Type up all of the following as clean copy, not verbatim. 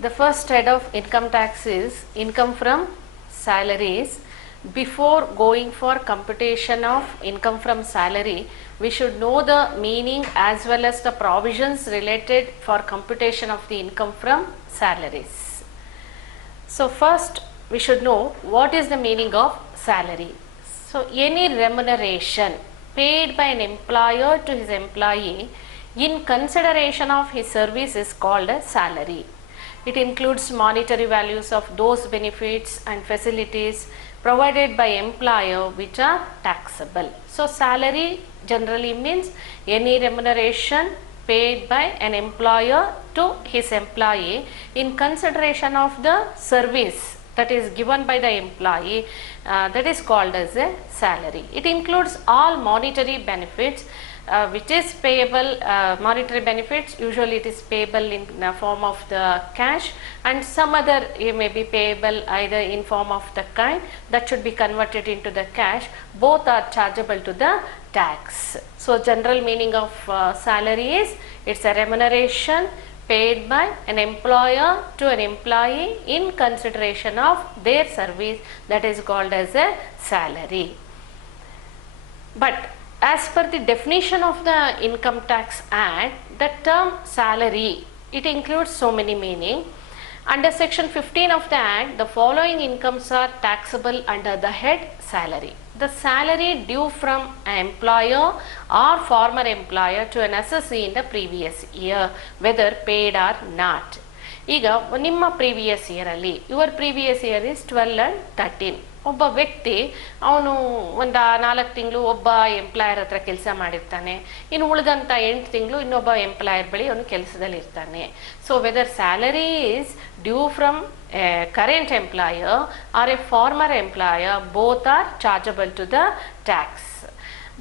The first head of income tax is income from salaries. Before going for computation of income from salary, we should know the meaning as well as the provisions related for computation of the income from salaries. So first we should know what is the meaning of salary. So any remuneration paid by an employer to his employee in consideration of his service is called a salary. It includes monetary values of those benefits and facilities provided by employer which are taxable. So salary generally means any remuneration paid by an employer to his employee in consideration of the service that is given by the employee, that is called as a salary. It includes all monetary benefits which is payable. Monetary benefits, usually it is payable in the form of the cash, and some other it may be payable either in form of the kind that should be converted into the cash. Both are chargeable to the tax. So general meaning of salary is it's a remuneration paid by an employer to an employee in consideration of their service, that is called as a salary. But as per the definition of the Income Tax Act, the term salary, it includes so many meaning. Under section 15 of the Act, the following incomes are taxable under the head salary. The salary due from an employer or former employer to an assessee in the previous year, whether paid or not. ಈಗ ನಿಮ್ಮ previous ಇಯರಲ್ಲಿ, your previous year is 12 and 13. ಒಬ್ಬ ವ್ಯಕ್ತಿ ಅವನು ಒಂದು 4 ತಿಂಗಳು ಒಬ್ಬ employer ಹತ್ರ ಕೆಲಸ ಮಾಡಿರ್ತಾನೆ, ಇನ್ನು ಉಳಿದಂಥ 8 ತಿಂಗಳು ಇನ್ನೊಬ್ಬ ಎಂಪ್ಲಾಯರ್ ಬಳಿ ಅವನು ಕೆಲಸದಲ್ಲಿ ಇರ್ತಾನೆ. So whether salary is due from a current employer or a former employer, both are chargeable to the tax.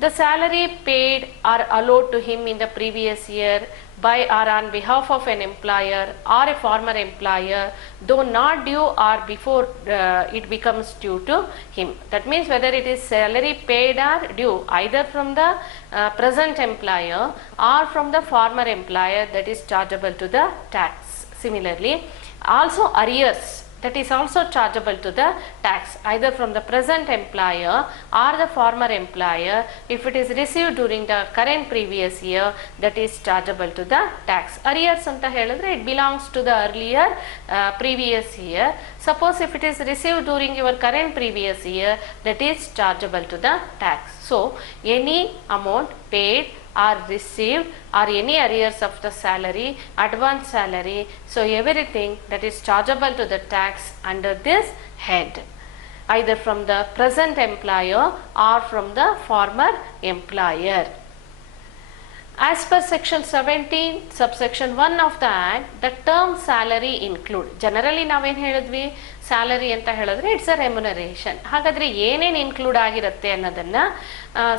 The salary paid or allowed to him in the previous year by or on behalf of an employer or a former employer, though not due or before it becomes due to him. That means whether it is salary paid or due either from the present employer or from the former employer, that is chargeable to the tax. Similarly, also arrears, that is also chargeable to the tax either from the present employer or the former employer. If it is received during the current previous year, that is chargeable to the tax. Arrears anta helidre it belongs to the earlier previous year. Suppose if it is received during your current previous year, that is chargeable to the tax. So any amount paid or received or any arrears of the salary, advance salary, so everything that is chargeable to the tax under this head, either from the present employer or from the former employer. As per section 17 subsection 1 of the Act, the term salary include, generally ನಾವೇನು ಹೇಳಿದ್ವಿ, salary ಅಂತ ಹೇಳಿದ್ರೆ it's a remuneration. ಹಾಗಾದರೆ ಏನೇನು include ಆಗಿರುತ್ತೆ ಅನ್ನೋದನ್ನು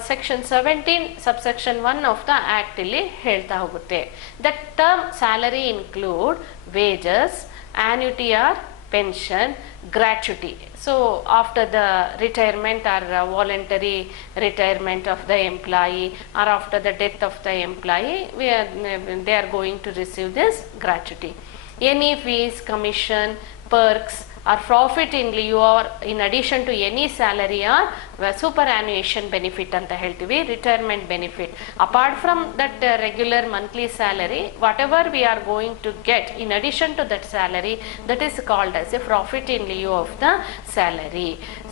section 17 subsection 1 of the act ಇಲ್ಲಿ ಹೇಳ್ತಾ ಹೋಗುತ್ತೆ. The term salary include wages, annuity or pension, gratuity. So after the retirement or voluntary retirement of the employee or after the death of the employee, they are going to receive this gratuity. Any fees, commission, perks or profit in lieu or in addition to any salary or superannuation benefit anta heltivi, retirement benefit. Apart from that regular monthly salary, whatever we are going to get in addition to that salary, that is called as a profit in lieu of the salary.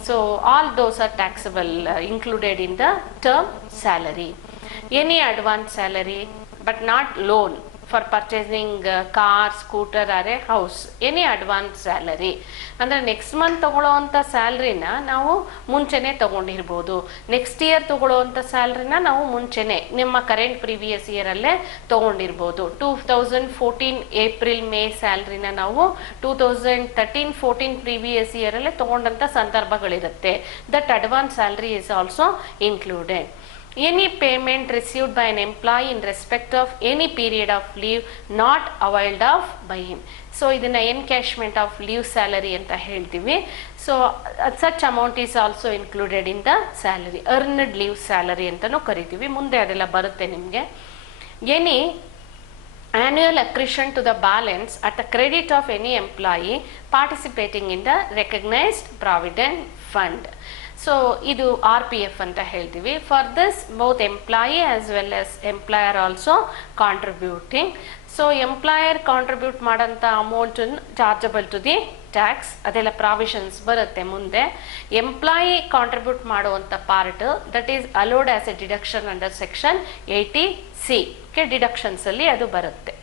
So all those are taxable, included in the term salary. Any advance salary but not loan for purchasing car, scooter or a house, any advance salary. ಅಂದರೆ next month ತಗೊಳ್ಳೋವಂಥ ಸ್ಯಾಲ್ರಿನ ನಾವು ಮುಂಚೆನೇ ತೊಗೊಂಡಿರ್ಬೋದು, next year ತೊಗೊಳ್ಳೋವಂಥ ಸ್ಯಾಲ್ರಿನ ನಾವು ಮುಂಚೆನೇ ನಿಮ್ಮ current previous ಇಯರಲ್ಲೇ ತೊಗೊಂಡಿರ್ಬೋದು. 2014 April May ಸ್ಯಾಲ್ರಿನ ನಾವು 2013-14 ಪ್ರೀವಿಯಸ್ ಇಯರಲ್ಲೇ ತೊಗೊಂಡಂಥ ಸಂದರ್ಭಗಳಿರುತ್ತೆ. That advance salary is also included. Any payment received by an employee in respect of any period of leave not availed of by him. So ಇದನ್ನ ಎನ್ಕ್ಯಾಶ್ಮೆಂಟ್ ಆಫ್ ಲೀವ್ ಸ್ಯಾಲರಿ ಅಂತ ಹೇಳ್ತೀವಿ. So such amount is also included in the salary. Earned leave salary ಅಂತಲೂ ಕರಿತೀವಿ, ಮುಂದೆ ಅದೆಲ್ಲ ಬರುತ್ತೆ ನಿಮಗೆ. Any annual accretion to the balance at the credit of any employee participating in the recognized provident fund. So ಇದು RPF ಅಂತ ಹೇಳ್ತೀವಿ. For this both employee as well as employer also contributing. So employer contribute ಮಾಡೋಂಥ amount chargeable to the tax, ಅದೆಲ್ಲ provisions ಬರುತ್ತೆ ಮುಂದೆ. Employee contribute ಮಾಡುವಂಥ part that is allowed as a deduction under section 80C deductions ಅಲ್ಲಿ ಅದು ಬರುತ್ತೆ.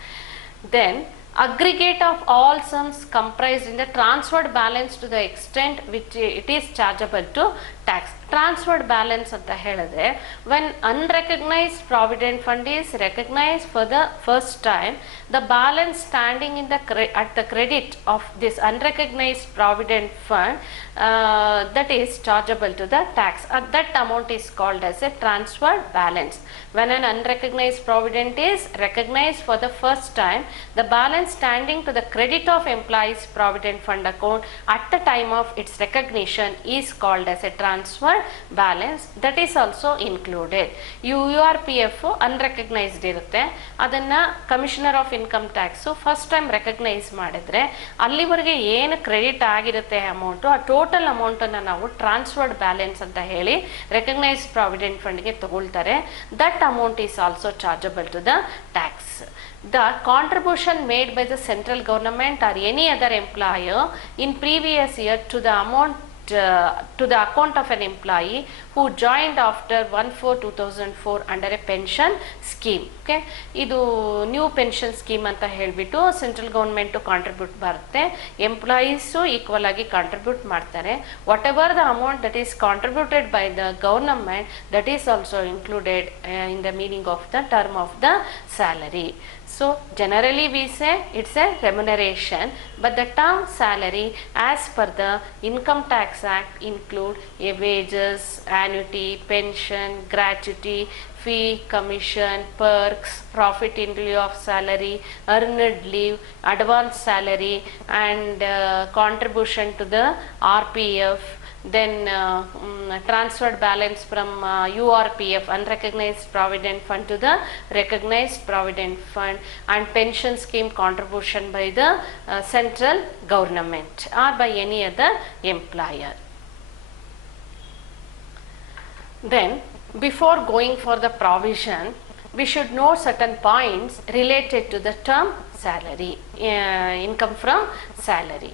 Then aggregate of all sums comprised in the transferred balance to the extent which it is chargeable to tax. Transferred balance ಅಂತ ಹೇಳಿದ್ರೆ when unrecognized provident fund is recognized for the first time, the balance standing in the at the credit of this unrecognized provident fund that is chargeable to the tax. That amount is called as a transferred balance. When an unrecognized provident is recognized for the first time, the balance standing to the credit of employees provident fund account at the time of its recognition is called as a transfer balance. That is also included. URPF unrecognized ಇರುತ್ತೆ, ಅದನ್ನ commissioner of income tax first time recognise ಮಾಡಿದ್ರೆ ಅಲ್ಲಿವರೆಗೆ ಏನು credit ಆಗಿರುತ್ತೆ amount, ಆ total ಅಮೌಂಟನ್ನು ನಾವು transferred balance ಅಂತ ಹೇಳಿ ರೆಕಗ್ನೈಸ್ಡ್ ಪ್ರಾವಿಡೆಂಟ್ ಫಂಡ್ಗೆ ತಗೊಳ್ತಾರೆ. That amount is also chargeable to the tax. The contribution made by the central government or any other employer in previous year to the amount to the account of an employee who joined after 1/4/2004 under a pension scheme. Okay, ಇದು new pension scheme ಅಂತ ಹೇಳಿಬಿಟ್ಟು central government contribute ಬರುತ್ತೆ, employees equal ಆಗಿ contribute ಮಾಡ್ತಾರೆ. What ever the amount that is contributed by the government that is also included in the meaning of the term of the salary. So generally we say it's a remuneration, but the term salary as per the Income Tax Act include a wages, annuity, pension, gratuity, fee, commission, perks, profit in lieu of salary, earned leave, advance salary, and contribution to the RPF. Then transferred balance from URPF unrecognized provident fund to the recognized provident fund, and pension scheme contribution by the central government or by any other employer. Then before going for the provision, we should know certain points related to the term salary, income from salary.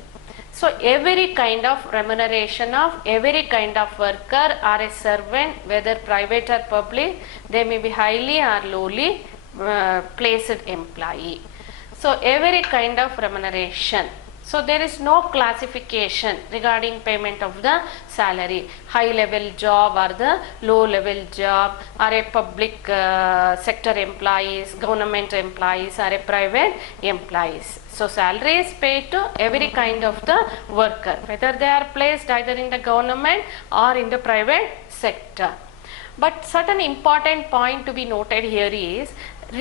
So every kind of remuneration of every kind of worker or a servant, whether private or public, they may be highly or lowly placed employee. So every kind of remuneration. So there is no classification regarding payment of the salary, high level job or the low level job, or a public sector employees, government employees, or a private employees. So salary is paid to every kind of the worker, whether they are placed either in the government or in the private sector. But certain important point to be noted here is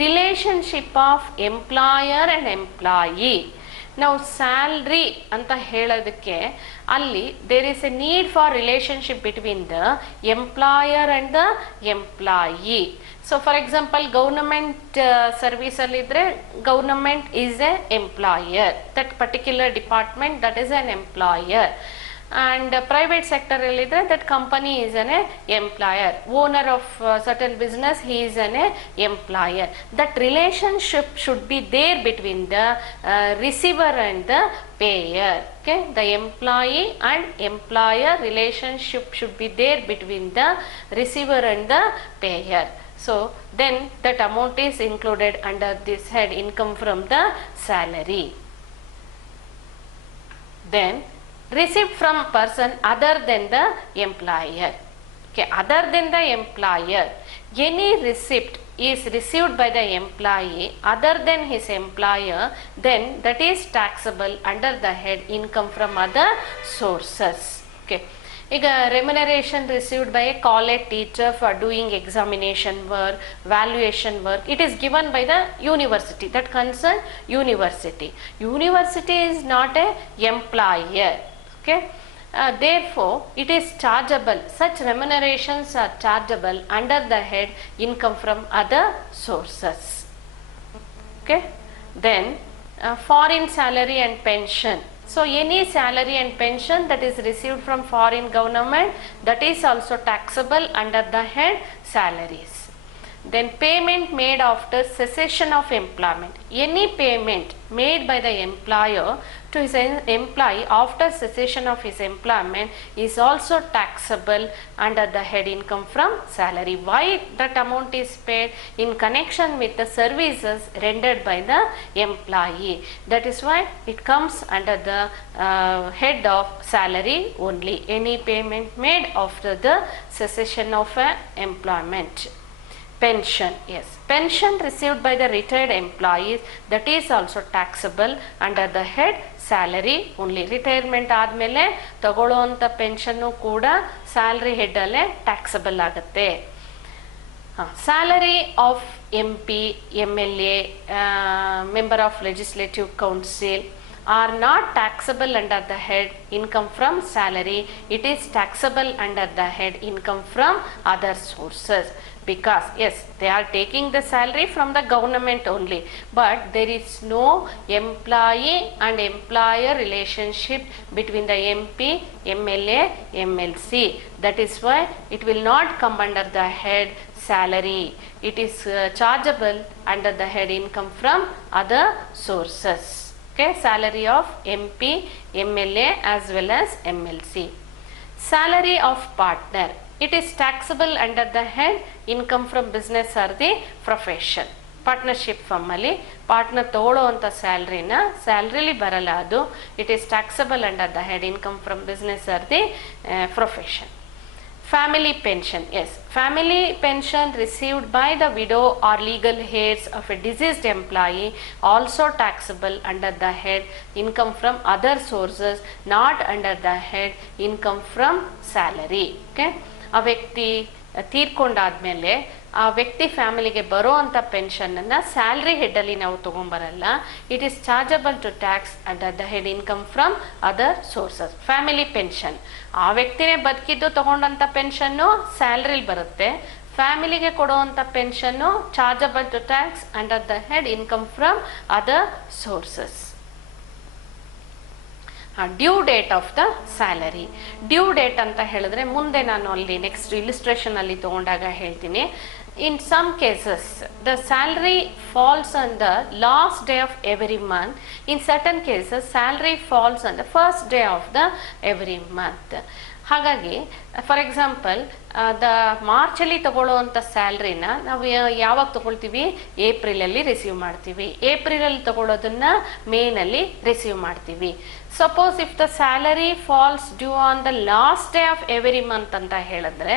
relationship of employer and employee. ನಾವು salary ಅಂತ ಹೇಳೋದಕ್ಕೆ ಅಲ್ಲಿ there is a need for relationship between the employer and the employee. So for example government ಸರ್ವಿಸಲ್ಲಿದ್ದರೆ government is a employer, that particular department that is an employer. And private sector illidre that company is an employer, owner of certain business, he is an employer. That relationship should be there between the receiver and the payer. Okay, the employee and employer relationship should be there between the receiver and the payer. So then that amount is included under this head, income from the salary. Then received from person other than the employer. Okay, other than the employer, any receipt is received by the employee other than his employer, then that is taxable under the head income from other sources. Okay, ಈಗ remuneration received by a college teacher for doing examination work, valuation work, it is given by the university, that concern university. University is not a employer. Okay, therefore it is chargeable, such remunerations are chargeable under the head income from other sources. Okay, Then foreign salary and pension. So any salary and pension that is received from foreign government, that is also taxable under the head salaries. Then payment made after cessation of employment. Any payment made by the employer to his employee after cessation of his employment is also taxable under the head income from salary. Why that amount is paid? In connection with the services rendered by the employee. That is why it comes under the head of salary only. Any payment made after the cessation of employment. Pension, yes, pension received by the retired employees, that is also taxable under the head salary only. Retirement ಆದಮೇಲೆ ತಗೊಳ್ಳೋವಂಥ ಪೆನ್ಷನ್ನು ಕೂಡ salary ಹೆಡ್ಡಲ್ಲೇ taxable ಆಗುತ್ತೆ. Salary of MP, MLA, member of legislative council are not taxable under the head income from salary. It is taxable under the head income from other sources, because yes, they are taking the salary from the government only, but there is no employee and employer relationship between the MP, MLA, MLC. That is why it will not come under the head salary. It is chargeable under the head income from other sources. Okay, salary of MP, MLA as well as MLC. Salary of partner. It is taxable under the head income from business or the profession. Partnership ಫರ್ಮಲ್ಲಿ partner ತಗೊಳ್ಳೋವಂಥ ಸ್ಯಾಲ್ರಿನ ಸ್ಯಾಲ್ರಿಲಿ ಬರಲ್ಲ, ಅದು it is taxable under the head income from business or the profession. Family pension, yes, family pension received by the widow or legal heirs of a deceased employee, also taxable under the head income from other sources, not under the head income from salary. Okay, a ವ್ಯಕ್ತಿ ತೀರ್ಕೊಂಡಾದ್ಮೇಲೆ ಆ ವ್ಯಕ್ತಿ ಫ್ಯಾಮಿಲಿಗೆ ಬರೋ ಅಂಥ ಪೆನ್ಷನನ್ನು salary ಹೆಡ್ಡಲ್ಲಿ ನಾವು ತೊಗೊಂಬರಲ್ಲ. It is chargeable to tax under the head income from other sources. Family pension ಆ ವ್ಯಕ್ತಿನೇ ಬದುಕಿದ್ದು ತೊಗೊಂಡಂಥ ಪೆನ್ಷನ್ನು ಸ್ಯಾಲ್ರಿಲಿ ಬರುತ್ತೆ. ಫ್ಯಾಮಿಲಿಗೆ ಕೊಡುವಂಥ ಪೆನ್ಷನ್ನು chargeable to tax under the head income from other sources. Due date of the salary. Due date ಅಂತ ಹೇಳಿದ್ರೆ ಮುಂದೆ ನಾನು ಅಲ್ಲಿ ನೆಕ್ಸ್ಟ್ ಇಲಿಸ್ಟ್ರೇಷನ್ ಅಲ್ಲಿ ತಗೊಂಡಾಗ ಹೇಳ್ತೀನಿ. In some cases, the salary falls on the last day of every month. In certain cases, salary falls on the first day of the every month. ಹಾಗಾಗಿ for example ಮಾರ್ಚಲ್ಲಿ ತಗೊಳ್ಳೋವಂಥ ಸ್ಯಾಲ್ರಿನ ನಾವು ಯಾವಾಗ ತಗೊಳ್ತೀವಿ? ಏಪ್ರಿಲಲ್ಲಿ ರಿಸೀವ್ ಮಾಡ್ತೀವಿ. ಏಪ್ರಿಲಲ್ಲಿ ತಗೊಳ್ಳೋದನ್ನ ಮೇನಲ್ಲಿ receive ಮಾಡ್ತೀವಿ. Suppose if the salary falls due on the last day of every month ಅಂತ ಹೇಳಿದ್ರೆ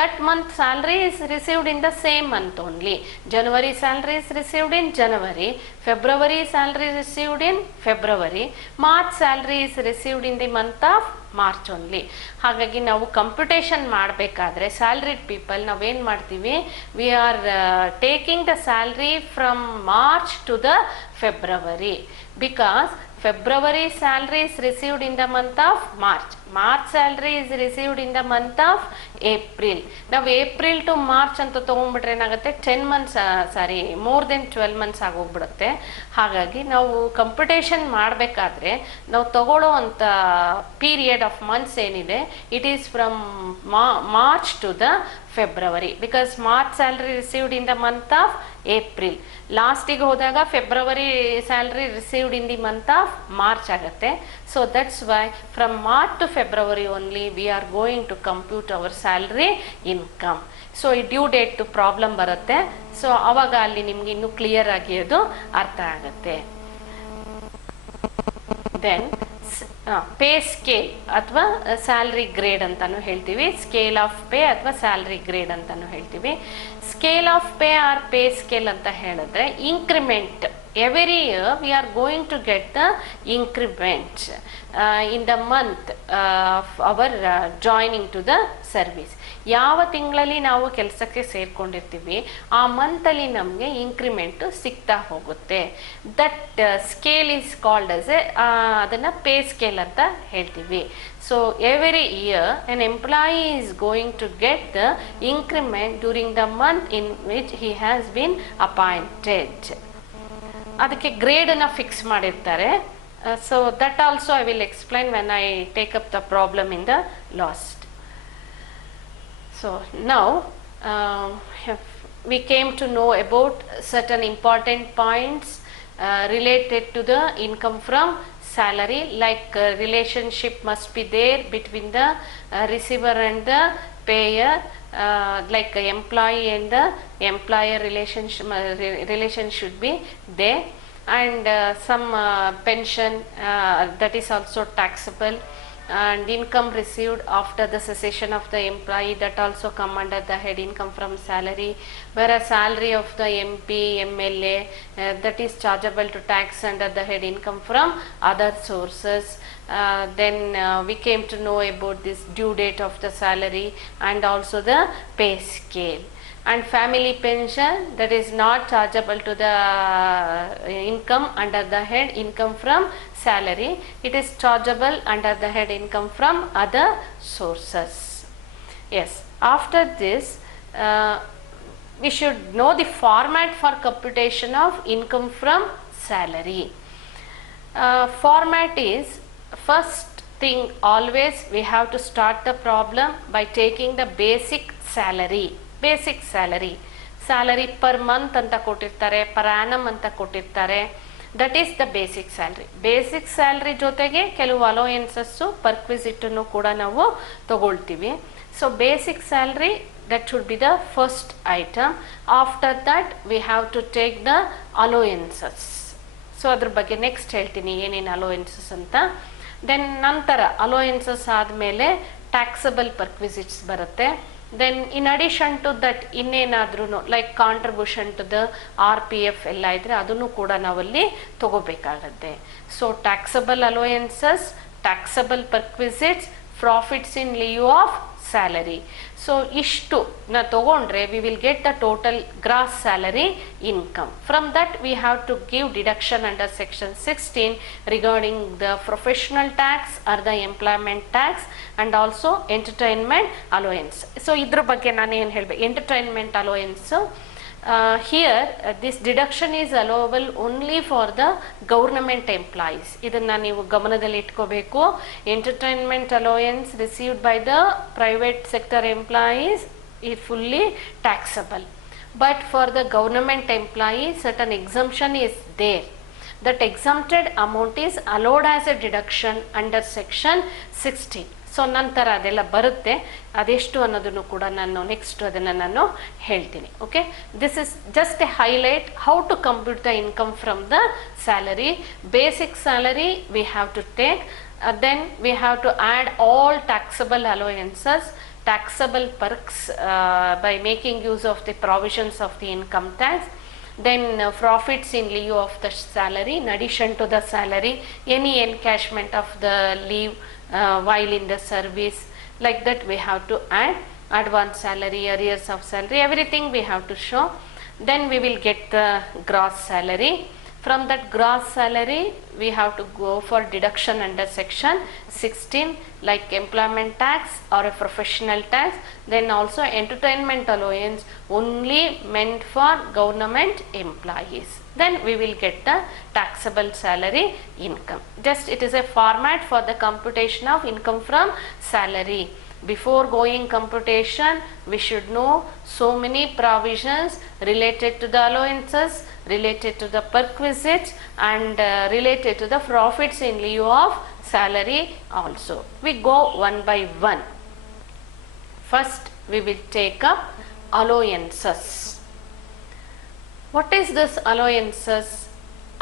that month salary is received in the same month only. January salary is received in January, February salary received in February, March salary is received in the month of March only. ಹಾಗಾಗಿ ನಾವು computation ಮಾಡಬೇಕಾದ್ರೆ salaried people ನಾವೇನು ಮಾಡ್ತೀವಿ? We are taking the salary from March to the February, because February salary is received in the month of March. March salary is received in the month of April. ನಾವು April to March ಅಂತ ತೊಗೊಂಡ್ಬಿಟ್ರೆ ಏನಾಗುತ್ತೆ? 10 months more than 12 months ಆಗೋಗ್ಬಿಡುತ್ತೆ. ಹಾಗಾಗಿ ನಾವು computation ಮಾಡಬೇಕಾದ್ರೆ ನಾವು ತಗೊಳ್ಳೋ ಅಂಥ ಪೀರಿಯಡ್ ಆಫ್ ಮಂತ್ಸ್ ಏನಿದೆ, it is from March to the February, because March salary received in the month of April. ಲಾಸ್ಟಿಗೆ ಹೋದಾಗ February salary received in the month of March ಆಗುತ್ತೆ. So that's why from March to February only we are going to compute our salary income. So ಈ due date problem ಬರುತ್ತೆ. So ಅವಾಗ ಅಲ್ಲಿ ನಿಮ್ಗೆ ಇನ್ನೂ clear ಆಗಿ ಅದು ಅರ್ಥ ಆಗುತ್ತೆ. ದೆನ್ ಪೇ ಸ್ಕೇಲ್ ಅಥವಾ ಸ್ಯಾಲ್ರಿ ಗ್ರೇಡ್ ಅಂತಾನು ಹೇಳ್ತೀವಿ. ಸ್ಕೇಲ್ ಆಫ್ ಪೇ ಅಥವಾ ಸ್ಯಾಲ್ರಿ ಗ್ರೇಡ್ ಅಂತಾನು ಹೇಳ್ತೀವಿ. Scale of pay or pay scale ಅಂತ ಹೇಳಿದ್ರೆ increment. Every year we are going to get the increment in the month of our joining to the service. ಯಾವ ತಿಂಗಳಲ್ಲಿ ನಾವು ಕೆಲಸಕ್ಕೆ ಸೇರ್ಕೊಂಡಿರ್ತೀವಿ ಆ ಮಂತಲ್ಲಿ ನಮಗೆ ಇನ್ಕ್ರಿಮೆಂಟು ಸಿಗ್ತಾ ಹೋಗುತ್ತೆ. That scale is called as ಅದನ್ನು ಪೇ ಸ್ಕೇಲ್ ಅಂತ ಹೇಳ್ತೀವಿ. So every year an employee is going to get the increment during the month in which he has been appointed. ಅದಕ್ಕೆ ಗ್ರೇಡನ್ನು ಫಿಕ್ಸ್ ಮಾಡಿರ್ತಾರೆ. So that also I will explain when I take up the problem in the last. So now we came to know about certain important points related to the income from salary, like relationship must be there between the receiver and the payer, like employee and the employer relation should be there, and some pension that is also taxable, and income received after the cessation of the employee, that also come under the head income from salary, whereas salary of the MP, MLA, that is chargeable to tax under the head income from other sources. Then we came to know about this due date of the salary and also the pay scale. And family pension, that is not chargeable to the income under the head income from salary, it is chargeable under the head income from other sources. Yes, after this we should know the format for computation of income from salary. Format is, first thing always we have to start the problem by taking the basic salary. Basic salary per month ಅಂತ ಕೊಟ್ಟಿರ್ತಾರೆ, per annum ಅಂತ ಕೊಟ್ಟಿರ್ತಾರೆ. That is the basic salary. Basic salary ಜೊತೆಗೆ ಕೆಲವು ಅಲೋಯನ್ಸಸ್ಸು ಪರ್ಕ್ವಿಸಿಟನ್ನು ಕೂಡ ನಾವು ತಗೊಳ್ತೀವಿ. So basic salary, that should be the first item. After that we have to take the allowances. So ಅದ್ರ ಬಗ್ಗೆ ನೆಕ್ಸ್ಟ್ ಹೇಳ್ತೀನಿ ಏನೇನು ಅಲೋಯನ್ಸಸ್ ಅಂತ. ದೆನ್ ನಂತರ ಅಲೋಯನ್ಸಸ್ ಆದಮೇಲೆ ಟ್ಯಾಕ್ಸಬಲ್ ಪರ್ಕ್ವಿಸಿಟ್ಸ್ ಬರುತ್ತೆ. Then in addition to that ಇನ್ನೇನಾದ್ರೂ like contribution to the RPF ಎಲ್ಲ ಇದ್ರೆ ಅದನ್ನು ಕೂಡ ನಾವಲ್ಲಿ ತಗೋಬೇಕಾಗತ್ತೆ. So taxable allowances, taxable perquisites, profits in lieu of salary. So ಇಷ್ಟು ನಾ ತಗೊಂಡ್ರೆ we will get the total gross salary income. From that we have to give deduction under section 16 regarding the professional tax or the employment tax and also entertainment allowance. So ಇದ್ರ ಬಗ್ಗೆ ನಾನು ಏನು ಹೇಳ್ಬೇಕು, entertainment ಅಲೋಯನ್ಸು here this deduction is allowable only for the government employees. ಇದನ್ನ ನೀವು ಗಮನದಲ್ಲಿ ಇಟ್ಕೋಬೇಕು. Entertainment allowance received by the private sector employees is fully taxable, but for the government employees certain exemption is there. That exempted amount is allowed as a deduction under section 16. So ನಂತರ ಅದೆಲ್ಲ ಬರುತ್ತೆ, ಅದೆಷ್ಟು ಅನ್ನೋದನ್ನು ಕೂಡ ನಾನು next ಅದನ್ನು ನಾನು ಹೇಳ್ತೀನಿ. Okay, this is just a highlight how to compute the income from the salary. Basic salary we have to take, then we have to add all taxable allowances, taxable perks by making use of the provisions of the income tax. Then profits in lieu of the salary, in addition to the salary, any encashment of the leave while in the service, like that we have to add. Advance salary, arrears of salary, everything we have to show. Then we will get the gross salary. From that gross salary we have to go for deduction under section 16, like employment tax or a professional tax. Then also entertainment allowance only meant for government employees. Then we will get the taxable salary income. Just it is a format for the computation of income from salary. Before going computation we should know so many provisions related to the allowances, related to the perquisites, and related to the profits in lieu of salary also. We go one by one. First we will take up allowances. What is this allowances?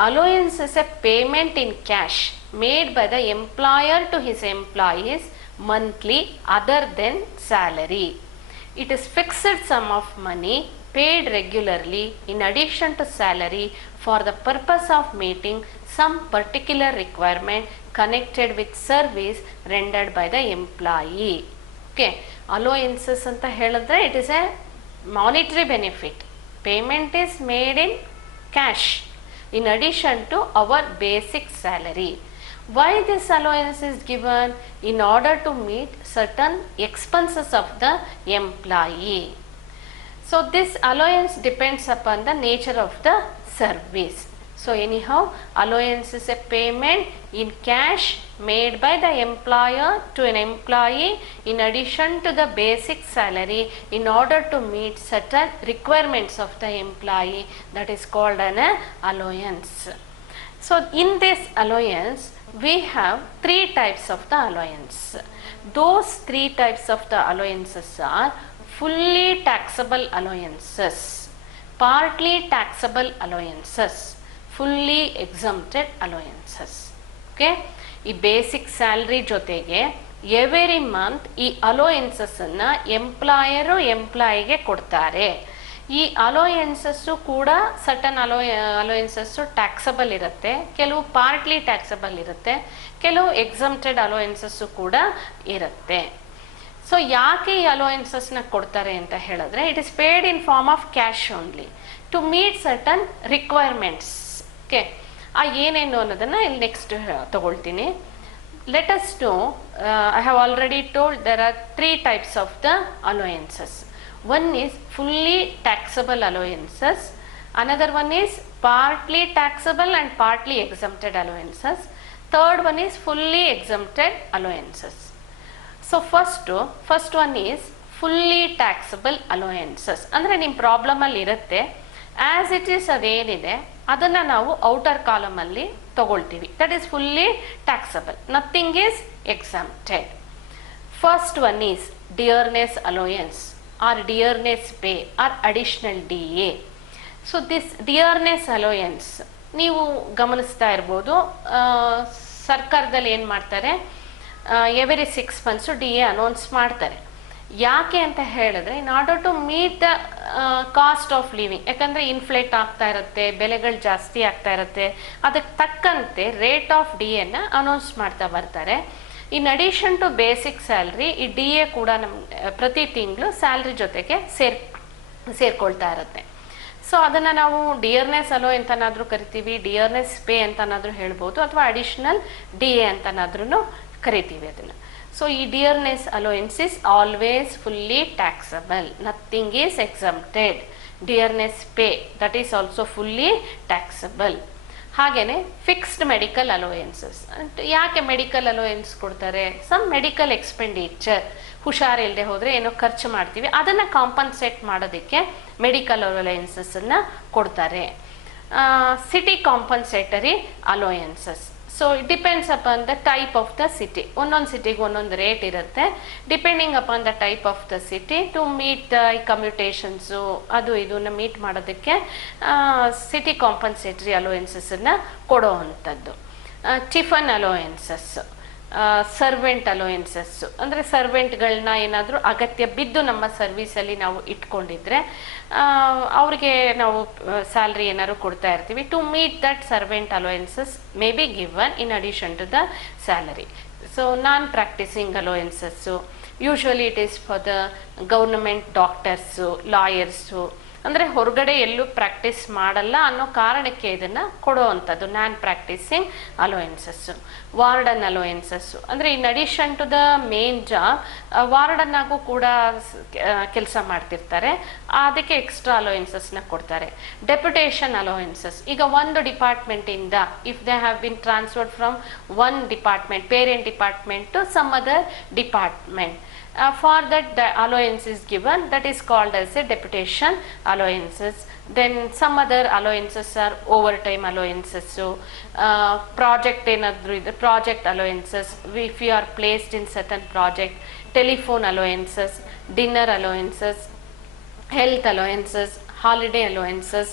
Allowance is a payment in cash made by the employer to his employees monthly other than salary. It is fixed sum of money paid regularly in addition to salary for the purpose of meeting some particular requirement connected with service rendered by the employee. Okay, allowances anta helidre it is a monetary benefit. Payment is made in cash in addition to our basic salary. Why this allowance is given? In order to meet certain expenses of the employee. So this allowance depends upon the nature of the service. So anyhow, allowance is a payment in cash made by the employer to an employee in addition to the basic salary in order to meet certain requirements of the employee. That is called an allowance. So in this allowance we have three types of the allowance. Those three types of the allowances are fully taxable allowances, partly taxable allowances, fully exempted allowances. Okay, ಈ basic salary ಜೊತೆಗೆ every month ಈ allowances ಅನ್ನ employer ಎಂಪ್ಲಾಯಿಗೆ ಕೊಡ್ತಾರೆ. ಈ ಅಲೋಯನ್ಸಸ್ಸು ಕೂಡ certain ಅಲೋಯನ್ಸಸ್ಸು taxable ಇರುತ್ತೆ, ಕೆಲವು partly taxable ಇರುತ್ತೆ, ಕೆಲವು ಎಕ್ಸಮ್ಟೆಡ್ ಅಲೋಯನ್ಸಸ್ಸು ಕೂಡ ಇರುತ್ತೆ. ಸೊ ಯಾಕೆ ಈ ಅಲೋಯನ್ಸಸ್ನ ಕೊಡ್ತಾರೆ ಅಂತ ಹೇಳಿದ್ರೆ, it is paid in form of cash only to meet certain requirements. Okay, ಆ ಏನೇನು ಅನ್ನೋದನ್ನು ಇಲ್ಲಿ ನೆಕ್ಸ್ಟ್ ತಗೊಳ್ತೀನಿ. Let us know, I have already told there are three types of the allowances. One is fully taxable allowances, another one is partly taxable and partly exempted allowances, third one is fully exempted allowances. So first one is fully taxable allowances. ಅಂದರೆ ನಿಮ್ಮ ಪ್ರಾಬ್ಲಮಲ್ಲಿ ಇರುತ್ತೆ, as it is ಅದೇನಿದೆ ಅದನ್ನು ನಾವು outer ಕಾಲಮಲ್ಲಿ ತಗೊಳ್ತೀವಿ. That is fully taxable, nothing is exempted. First one is dearness allowance or dearness pay or additional DA. So this dearness allowance ನೀವು ಗಮನಿಸ್ತಾ ಇರ್ಬೋದು, ಸರ್ಕಾರದಲ್ಲಿ ಏನು ಮಾಡ್ತಾರೆ, ಎವ್ರಿ 6 months DA ಅನೌನ್ಸ್ ಮಾಡ್ತಾರೆ. ಯಾಕೆ ಅಂತ ಹೇಳಿದ್ರೆ, in order to meet the cost of living. ಯಾಕಂದರೆ ಇನ್ಫ್ಲೇಟ್ ಆಗ್ತಾ ಇರುತ್ತೆ, ಬೆಲೆಗಳು ಜಾಸ್ತಿ ಆಗ್ತಾ ಇರುತ್ತೆ, ಅದಕ್ಕೆ ತಕ್ಕಂತೆ ರೇಟ್ ಆಫ್ DAನ ಅನೌನ್ಸ್ ಮಾಡ್ತಾ ಬರ್ತಾರೆ. In addition to basic salary ಈ DA ಕೂಡ ನಮ್ಮ ಪ್ರತಿ ತಿಂಗಳು ಸ್ಯಾಲ್ರಿ ಜೊತೆಗೆ ಸೇರ್ಕೊಳ್ತಾ ಇರುತ್ತೆ. ಸೊ ಅದನ್ನು ನಾವು ಡಿಯರ್ನೆಸ್ ಅಲೋ ಅಂತನಾದರೂ ಕರಿತೀವಿ, ಡಿಯರ್ನೆಸ್ ಪೇ ಅಂತನಾದರೂ ಹೇಳ್ಬೋದು, ಅಥವಾ ಅಡಿಷನಲ್ DA ಅಂತನಾದ್ರೂ ಕರಿತೀವಿ ಅದನ್ನು. ಸೊ ಈ dearness allowance is always fully taxable, nothing is exempted. Dearness pay that is also fully taxable. ಹಾಗೆಯೇ ಫಿಕ್ಸ್ಡ್ ಮೆಡಿಕಲ್ ಅಲೋಯನ್ಸಸ್. ಯಾಕೆ ಮೆಡಿಕಲ್ ಅಲೋಯನ್ಸ್ ಕೊಡ್ತಾರೆ? ಸಮ್ ಮೆಡಿಕಲ್ ಎಕ್ಸ್ಪೆಂಡಿಚರ್, ಹುಷಾರಿಲ್ಲದೆ ಹೋದರೆ ಏನೋ ಖರ್ಚು ಮಾಡ್ತೀವಿ, ಅದನ್ನು ಕಾಂಪನ್ಸೇಟ್ ಮಾಡೋದಕ್ಕೆ ಮೆಡಿಕಲ್ ಅಲೋಯನ್ಸಸ್ಸನ್ನು ಕೊಡ್ತಾರೆ. City compensatory allowances. So it depends upon the type of the city. ಒಂದೊಂದು ಸಿಟಿಗೆ ಒಂದೊಂದು ರೇಟ್ ಇರುತ್ತೆ, depending upon the type of the city to meet the commutations ಅದು ಇದನ್ನು ಮೀಟ್ ಮಾಡೋದಕ್ಕೆ ಸಿಟಿ ಕಾಂಪನ್ಸೇಟರಿ ಅಲೋಯನ್ಸಸ್ಸನ್ನು ಕೊಡೋ ಅಂಥದ್ದು. ಟಿಫನ್ ಅಲೋಯನ್ಸಸ್, ಸರ್ವೆಂಟ್ ಅಲೋಯನ್ಸಸ್ಸು ಅಂದರೆ ಸರ್ವೆಂಟ್ಗಳನ್ನ ಏನಾದರೂ ಅಗತ್ಯ ಬಿದ್ದು ನಮ್ಮ ಸರ್ವೀಸಲ್ಲಿ ನಾವು ಇಟ್ಕೊಂಡಿದ್ರೆ ಅವ್ರಿಗೆ ನಾವು ಸ್ಯಾಲ್ರಿ ಏನಾದ್ರು ಕೊಡ್ತಾ ಇರ್ತೀವಿ. To meet that servant allowances may be given in addition to the salary. So non practising allowances, usually it is for the government doctors, lawyers, ಅಂದರೆ ಹೊರಗಡೆ ಎಲ್ಲೂ ಪ್ರಾಕ್ಟೀಸ್ ಮಾಡಲ್ಲ ಅನ್ನೋ ಕಾರಣಕ್ಕೆ ಇದನ್ನು ಕೊಡೋ ಅಂಥದ್ದು ನಾನ್ ಪ್ರಾಕ್ಟೀಸಿಂಗ್ ಅಲೋಯನ್ಸಸ್ಸು. ವಾರ್ಡನ್ ಅಲೋಯನ್ಸಸ್ಸು ಅಂದರೆ in addition to the main job warden ಆಗು ಕೂಡ ಕೆಲಸ ಮಾಡ್ತಿರ್ತಾರೆ, ಅದಕ್ಕೆ ಎಕ್ಸ್ಟ್ರಾ ಅಲೋಯನ್ಸಸ್ನ ಕೊಡ್ತಾರೆ. ಡೆಪ್ಯುಟೇಷನ್ ಅಲೋಯನ್ಸಸ್, ಈಗ ಒಂದು ಡಿಪಾರ್ಟ್ಮೆಂಟಿಂದ if they have been transferred from one department, parent department to some other department, for that the allowance is given, that is called as a deputation allowances. Then some other allowances are overtime allowances. So project enadru ide project allowances, if you are placed in certain project, telephone allowances, dinner allowances, health allowances, holiday allowances,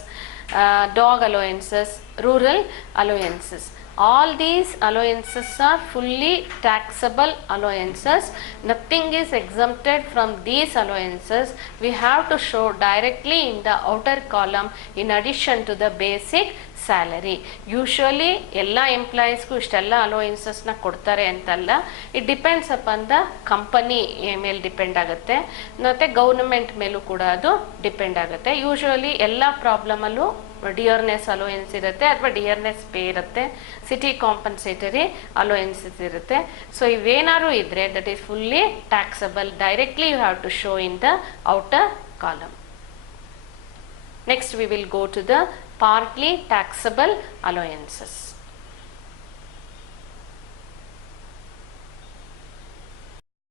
dog allowances, rural allowances. All these allowances are fully taxable allowances. Nothing is exempted from these allowances. We have to show directly in the outer column in addition to the basic salary. Usually ಎಲ್ಲ ಎಂಪ್ಲಾಯೀಸ್ಗೂ ಇಷ್ಟೆಲ್ಲ ಅಲೋಯನ್ಸಸ್ನ ಕೊಡ್ತಾರೆ ಅಂತಲ್ಲ, it depends upon the company ಮೇಲೆ depend ಆಗುತ್ತೆ, ಮತ್ತು government ಮೇಲೂ ಕೂಡ ಅದು ಡಿಪೆಂಡ್ ಆಗುತ್ತೆ. ಯೂಶ್ವಲಿ ಎಲ್ಲ ಪ್ರಾಬ್ಲಮಲ್ಲೂ ಡಿಯರ್ನೆಸ್ ಅಲೋಯನ್ಸ್ ಇರುತ್ತೆ ಅಥವಾ ಡಿಯರ್ನೆಸ್ ಪೇ ಇರುತ್ತೆ, ಸಿಟಿ ಕಾಂಪನ್ಸೇಟರಿ ಅಲೋಯನ್ಸಸ್ ಇರುತ್ತೆ. ಸೊ ಇವೇನಾದ್ರು ಇದ್ರೆ that is fully taxable. Directly you have to show in the outer column. Next we will go to the partly taxable allowances.